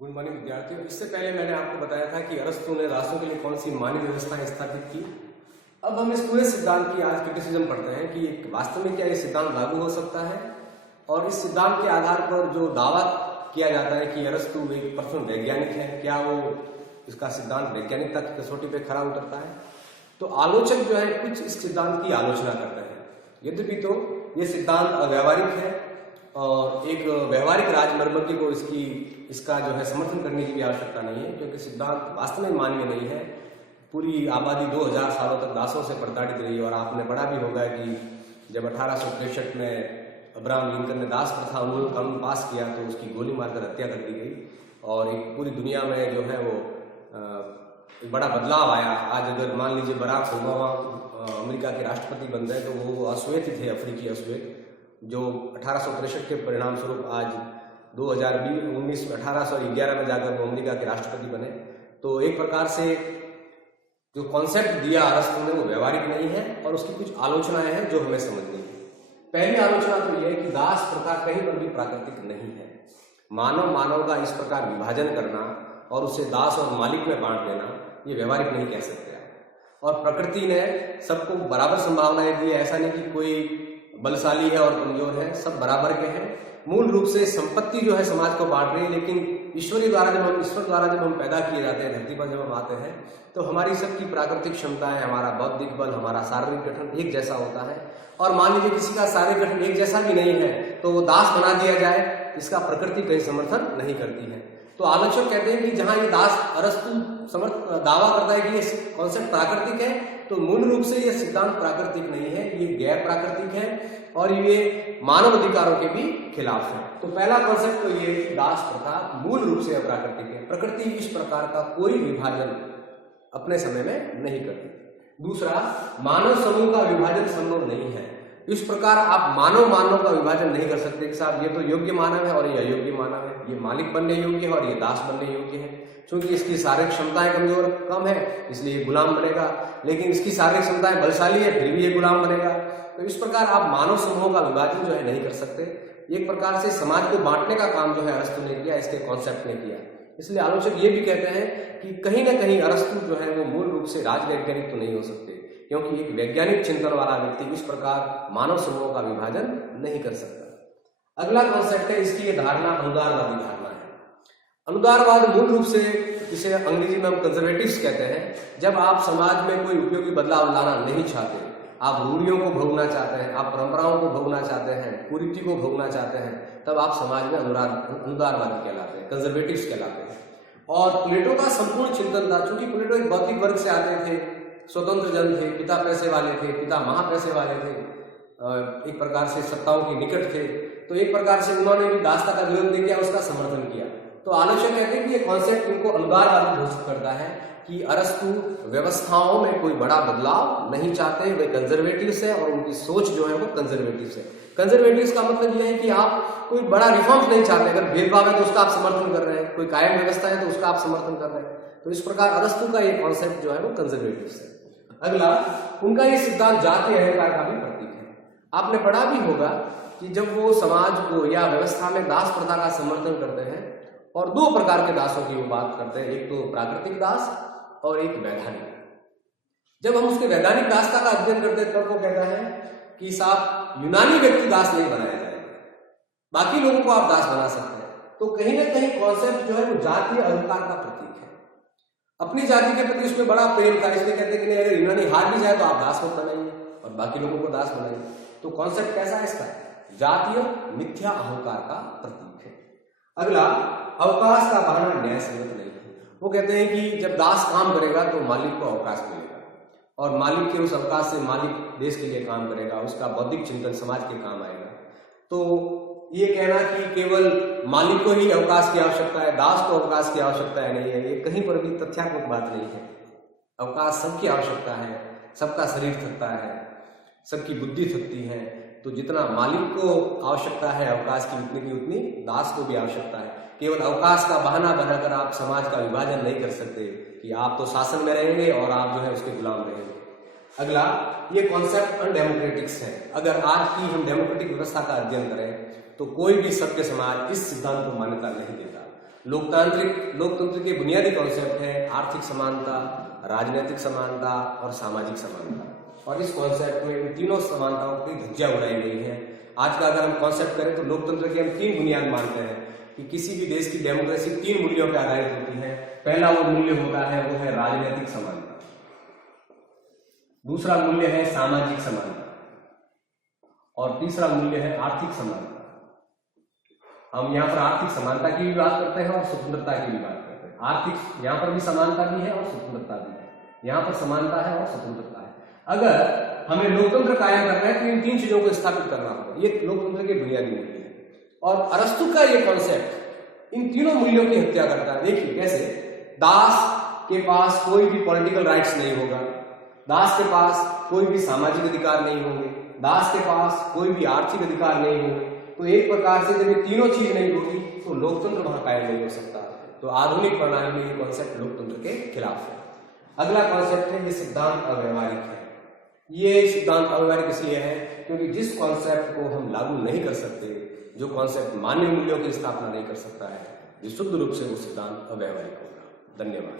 Good morning विद्यार्थियों। इससे पहले मैंने आपको बताया था कि अरस्तु ने दासों के लिए कौन सी मानव व्यवस्थाएं स्थापित की। अब हम इस पूरे सिद्धांत की आज क्रिटिसिज्म पढ़ते हैं कि वास्तव में क्या ये सिद्धांत लागू हो सकता है, और इस सिद्धांत के आधार पर जो दावा किया जाता है कि अरस्तु एक प्रथम वैज्ञानिक है, क्या वो इसका सिद्धांत वैज्ञानिकता की कसौटी पर खरा उतरता है। तो आलोचक जो है कुछ इस सिद्धांत की आलोचना करते हैं। यद्यपि तो ये सिद्धांत अव्यावहारिक है और एक व्यवहारिक राजमर्मज्ञ को इसका जो है समर्थन करने की भी आवश्यकता नहीं है, क्योंकि सिद्धांत वास्तव में मान्य नहीं है। पूरी आबादी 2000 सालों तक दासों से प्रताड़ित रही, और आपने पढ़ा भी होगा कि जब 1863 में अब्राहम लिंकन ने दास प्रथा उन्मूलन कानून पास किया तो उसकी गोली मारकर हत्या कर दी गई, और एक पूरी दुनिया में जो है वो एक बड़ा बदलाव आया। आज अगर मान लीजिए बराक ओबामा अमेरिका के राष्ट्रपति बन गए तो वो अश्वेत थे, अफ्रीकी अश्वेत, जो 1863 के परिणाम स्वरूप आज 1811 में जाकर वो अमेरिका के राष्ट्रपति बने। तो एक प्रकार से जो कॉन्सेप्ट दिया अरस्तु ने वो व्यवहारिक नहीं है, और उसकी कुछ आलोचनाएं हैं जो हमें समझनी है। पहली आलोचना तो यह है कि दास प्रथा कहीं पर भी प्राकृतिक नहीं है। मानव का इस प्रकार विभाजन करना और उसे दास और मालिक में बांट देना, ये व्यवहारिक नहीं कह सकते आप। और प्रकृति ने सबको बराबर संभावनाएं दी है, ऐसा नहीं कि कोई बलशाली है और कमजोर है, सब बराबर के हैं। मूल रूप से संपत्ति जो है समाज को बांट रही है, लेकिन ईश्वर द्वारा जब हम पैदा किए जाते हैं, धरती पर जब हम आते हैं, तो हमारी सबकी प्राकृतिक क्षमताएं, हमारा बौद्धिक बल, हमारा शारीरिक गठन एक जैसा होता है। और मान लीजिए किसी का शारीरिक गठन एक जैसा भी नहीं है तो वो दास बना दिया जाए, इसका प्रकृति कहीं समर्थन नहीं करती है। तो आलोचक कहते हैं कि जहां ये अरस्तु दावा करता है कि ये कॉन्सेप्ट प्राकृतिक है, तो मूल रूप से ये सिद्धांत प्राकृतिक नहीं है, ये गैर प्राकृतिक है और ये मानव अधिकारों के भी खिलाफ है। तो पहला कॉन्सेप्ट तो ये कि दास प्रथा मूल रूप से अप्राकृतिक है। प्रकृति इस प्रकार का कोई विभाजन अपने समय में नहीं करती। दूसरा, मानव समूह का विभाजन संभव नहीं है। इस प्रकार आप मानव का विभाजन नहीं कर सकते कि साहब ये तो योग्य मानव है और ये अयोग्य मानव है, ये मालिक बनने योग्य है और ये दास बनने योग्य है। क्योंकि इसकी शारीरिक क्षमताएं कम है, इसलिए ये गुलाम बनेगा, लेकिन इसकी शारीरिक क्षमताएं बलशाली है, फिर भी ये गुलाम बनेगा। तो इस प्रकार आप मानव समूह का विभाजन जो है नहीं कर सकते। एक प्रकार से समाज को बांटने का काम जो है अरस्तु ने किया, इसके कॉन्सेप्ट ने किया। इसलिए आलोचक ये भी कहते हैं कि कहीं ना कहीं अरस्तु जो है वो मूल रूप से राजवैज्ञानिक तो नहीं हो सकते, क्योंकि एक वैज्ञानिक चिंतन वाला व्यक्ति इस प्रकार मानव समूह का विभाजन नहीं कर सकता। अगला कॉन्सेप्ट है, इसकी ये धारणा अनुदारवादी धारणा है। अनुदारवाद मूल रूप से, जिसे अंग्रेजी में हम कंजर्वेटिव्स कहते हैं, जब आप समाज में कोई उपयोगी बदलाव लाना नहीं चाहते, आप रूढ़ियों को भोगना चाहते हैं, आप परंपराओं को भोगना चाहते हैं, कुरीति को भोगना चाहते हैं, तब आप समाज में अनुदारवादी कहलाते हैं, कंजर्वेटिव्स कहलाते हैं। और प्लेटो का संपूर्ण चिंतन था, चूंकि प्लेटो एक बौद्धिक वर्ग से आते थे, स्वतंत्र जन थे, पिता पैसे वाले थे, पिता महापैसे वाले थे, एक प्रकार से सत्ताओं के निकट थे, तो एक प्रकार से उन्होंने भी दासता का विरोध नहीं किया, उसका समर्थन किया। तो आलोचक कहते हैं कि ये कॉन्सेप्ट इनको अनुदारवादी घोषित करता है कि अरस्तु व्यवस्थाओं में कोई बड़ा बदलाव नहीं चाहते, वे कंजर्वेटिव्स है और उनकी सोच जो है वो कंजर्वेटिव्स है। कंजर्वेटिव्स का मतलब यह है कि आप कोई बड़ा रिफॉर्म नहीं चाहते। अगर भेदभाव है तो उसका आप समर्थन कर रहे हैं, कोई कायम व्यवस्था है तो उसका आप समर्थन कर रहे हैं। तो इस प्रकार अरस्तु का ये कॉन्सेप्ट जो है वो कंजर्वेटिव्स है। अगला, उनका ये सिद्धांत जातीय अहंकार का भी प्रतीक है। आपने पढ़ा भी होगा कि जब वो समाज को या व्यवस्था में दास प्रथा का समर्थन करते हैं, और दो प्रकार के दासों की वो बात करते हैं, एक तो प्राकृतिक दास और एक वैधानिक। जब हम उसके वैधानिक दासता का अध्ययन करते हैं तब वो कहता है कि साहब यूनानी व्यक्ति दास नहीं बनाया जाएगा, बाकी लोगों को आप दास बना सकते हैं। तो कहीं ना कहीं कॉन्सेप्ट जो है वो जातीय अहंकार का प्रतीक है। अपनी जाति के प्रति उसमें बड़ा प्रेम था, इसलिए कहते हैं कि अगर यूनानी हार भी जाए तो आप दास मत बनाइए और बाकी लोगों को दास बनाइए। तो कॉन्सेप्ट कैसा है इसका? जातीय मिथ्या अहंकार का प्रतीक है। अगला, अवकाश का बहाना न्याय संगत नहीं है। वो कहते हैं कि जब दास काम करेगा तो मालिक को अवकाश मिलेगा, और मालिक के उस अवकाश से मालिक देश के लिए काम करेगा, उसका बौद्धिक चिंतन समाज के काम आएगा। तो ये कहना कि केवल मालिक को ही अवकाश की आवश्यकता है, दास को अवकाश की आवश्यकता है, नहीं है, ये कहीं पर भी तथ्यात्मक बात नहीं है। अवकाश सबकी आवश्यकता है, सबका शरीर थकता है, सबकी बुद्धि थकती है। तो जितना मालिक को आवश्यकता है अवकाश की, उतनी दास को भी आवश्यकता है। केवल अवकाश का बहाना बनाकर आप समाज का विभाजन नहीं कर सकते कि आप तो शासन में रहेंगे और आप जो है उसके गुलाम रहेंगे। अगला, ये कॉन्सेप्ट अनडेमोक्रेटिक्स है। अगर आज की हम डेमोक्रेटिक व्यवस्था का अध्ययन करें तो कोई भी सभ्य समाज इस सिद्धांत को मान्यता नहीं देता। लोकतंत्र के बुनियादी कॉन्सेप्ट है आर्थिक समानता, राजनीतिक समानता और सामाजिक समानता। और इस कॉन्सेप्ट में इन तीनों समानताओं की धज्जियां उड़ाई गई हैं। आज का अगर हम कॉन्सेप्ट करें तो लोकतंत्र के हम 3 बुनियाद मानते हैं कि किसी भी देश की डेमोक्रेसी 3 मूल्यों पर आधारित होती है। पहला वो मूल्य होता है वो है राजनीतिक समानता, दूसरा मूल्य है सामाजिक समानता और तीसरा मूल्य है आर्थिक समानता। हम यहाँ पर आर्थिक समानता की भी बात करते हैं और स्वतंत्रता की भी बात करते हैं। आर्थिक यहाँ पर भी समानता भी है और स्वतंत्रता भी है, यहाँ पर समानता है और स्वतंत्रता है। अगर हमें लोकतंत्र कायम करना है तो इन 3 चीजों को स्थापित करना होगा। ये लोकतंत्र के बुनियादी मूल्य है और अरस्तु का ये कॉन्सेप्ट इन तीनों मूल्यों की हत्या करता है। देखिए कैसे, दास के पास कोई भी पॉलिटिकल राइट्स नहीं होगा, दास के पास कोई भी सामाजिक अधिकार नहीं होंगे, दास के पास कोई भी आर्थिक अधिकार नहीं होंगे। तो एक प्रकार से जब ये तीनों चीज नहीं होगी तो लोकतंत्र वहां कायम नहीं हो सकता। तो आधुनिक प्रणाली में ये कॉन्सेप्ट लोकतंत्र के खिलाफ है। अगला कॉन्सेप्ट है ये सिद्धांत अव्यवहारिक है। ये सिद्धांत अव्यवहारिक इसलिए है क्योंकि जिस कॉन्सेप्ट को हम लागू नहीं कर सकते, जो कॉन्सेप्ट मान्य मूल्यों की स्थापना नहीं कर सकता है, निःशुद्ध रूप से वो सिद्धांत अव्यवहारिक होगा। धन्यवाद।